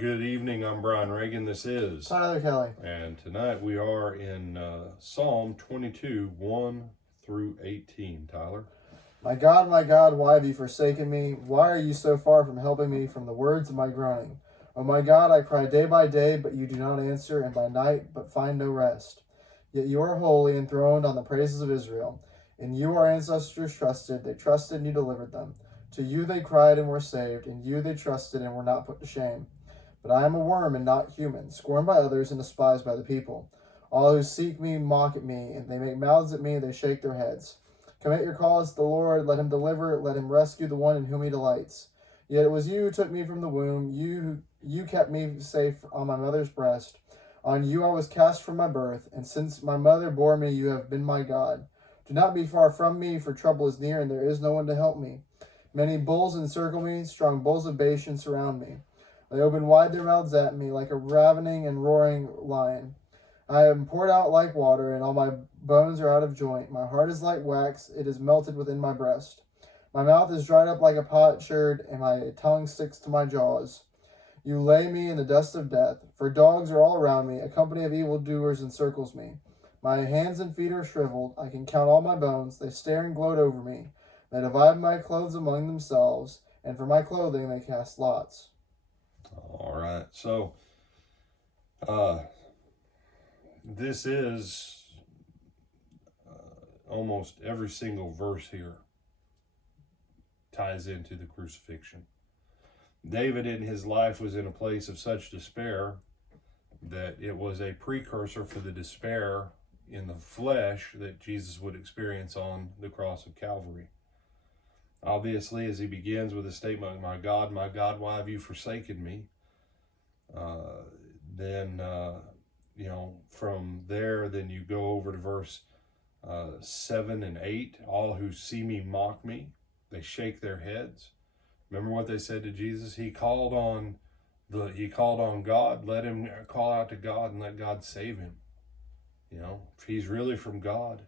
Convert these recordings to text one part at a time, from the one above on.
Good evening, I'm Brian Reagan, this is Tyler Kelly. And tonight we are in Psalm 22, 1 through 18, Tyler. My God, why have you forsaken me? Why are you so far from helping me from the words of my groaning? Oh my God, I cry day by day, but you do not answer, and by night, but find no rest. Yet you are holy, enthroned on the praises of Israel. In you our ancestors trusted, they trusted and you delivered them. To you they cried and were saved, in you they trusted and were not put to shame. But I am a worm and not human, scorned by others and despised by the people. All who seek me mock at me, and they make mouths at me, they shake their heads. Commit your cause to the Lord, let him deliver, let him rescue the one in whom he delights. Yet it was you who took me from the womb, you kept me safe on my mother's breast. On you I was cast from my birth, and since my mother bore me, you have been my God. Do not be far from me, for trouble is near, and there is no one to help me. Many bulls encircle me, strong bulls of Bashan surround me. They open wide their mouths at me like a ravening and roaring lion. I am poured out like water, and all my bones are out of joint. My heart is like wax, it is melted within my breast. My mouth is dried up like a potsherd, and my tongue sticks to my jaws. You lay me in the dust of death, for dogs are all around me, a company of evildoers encircles me. My hands and feet are shriveled, I can count all my bones, they stare and gloat over me. They divide my clothes among themselves, and for my clothing they cast lots. All right, so this is almost every single verse here ties into the crucifixion. David in his life was in a place of such despair that it was a precursor for the despair in the flesh that Jesus would experience on the cross of Calvary. Obviously, as he begins with a statement, my God, why have you forsaken me? From there, then you go over to verse 7 and 8. All who see me mock me. They shake their heads. Remember what they said to Jesus? He called on God. Let him call out to God and let God save him. If he's really from God.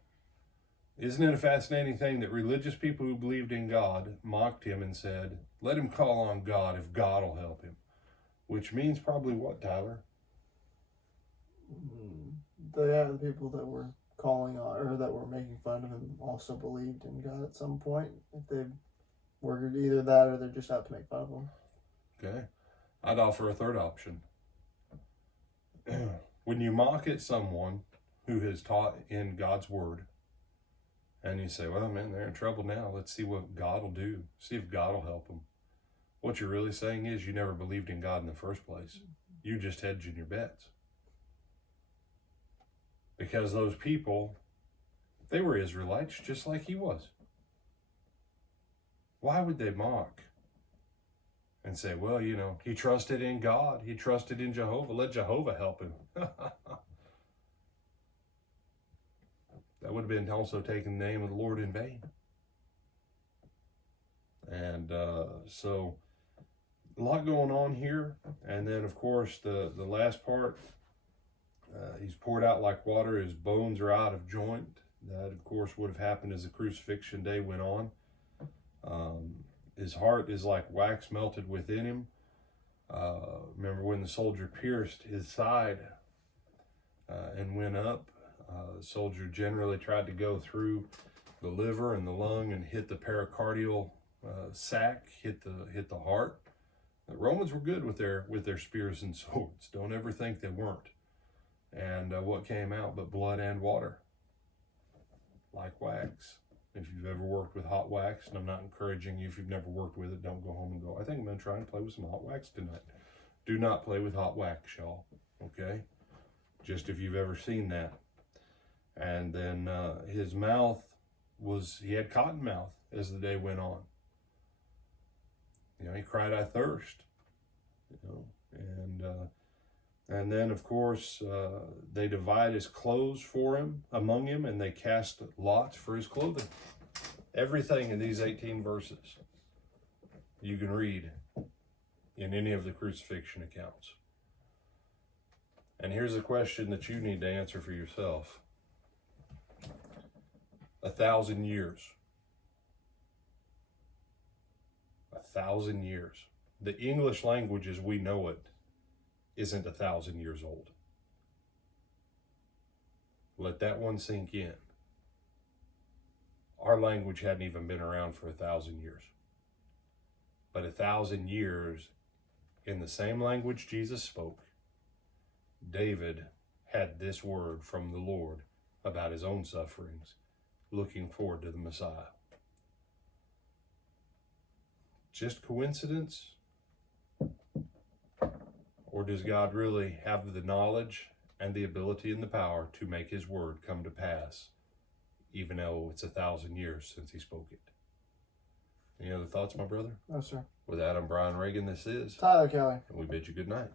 Isn't it a fascinating thing that religious people who believed in God mocked him and said, let him call on God if God will help him? Which means probably what, Tyler? The people that were calling on, or that were making fun of him, also believed in God at some point. If they were either that or they're just out to make fun of him. Okay. I'd offer a third option. When you mock at someone who has taught in God's word, and you say, well, man, they're in trouble now. Let's see what God will do. See if God will help them. What you're really saying is you never believed in God in the first place. You just hedging your bets. Because those people, they were Israelites just like he was. Why would they mock and say, well, he trusted in God. He trusted in Jehovah. Let Jehovah help him. That would have been also taking the name of the Lord in vain. And so a lot going on here. And then, of course, the last part, he's poured out like water. His bones are out of joint. That, of course, would have happened as the crucifixion day went on. His heart is like wax melted within him. Remember when the soldier pierced his side and went up? The soldier generally tried to go through the liver and the lung and hit the pericardial sac, hit the heart. The Romans were good with their spears and swords. Don't ever think they weren't. And what came out but blood and water, like wax. If you've ever worked with hot wax, and I'm not encouraging you, if you've never worked with it, don't go home and go, I think I'm going to try and play with some hot wax tonight. Do not play with hot wax, y'all. Okay? Just if you've ever seen that. And then his mouth he had cotton mouth as the day went on. He cried, I thirst. And then, of course, they divide his clothes among him, and they cast lots for his clothing. Everything in these 18 verses you can read in any of the crucifixion accounts. And here's a question that you need to answer for yourself. 1,000 years. 1,000 years. The English language as we know it isn't 1,000 years old. Let that one sink in. Our language hadn't even been around for 1,000 years. But 1,000 years in the same language Jesus spoke, David had this word from the Lord about his own sufferings, looking forward to the Messiah. Just coincidence? Or does God really have the knowledge and the ability and the power to make his word come to pass, even though it's 1,000 years since he spoke it? Any other thoughts, my brother? No, sir. With that, I'm Brian Reagan. This is Tyler Kelly. And we bid you good night.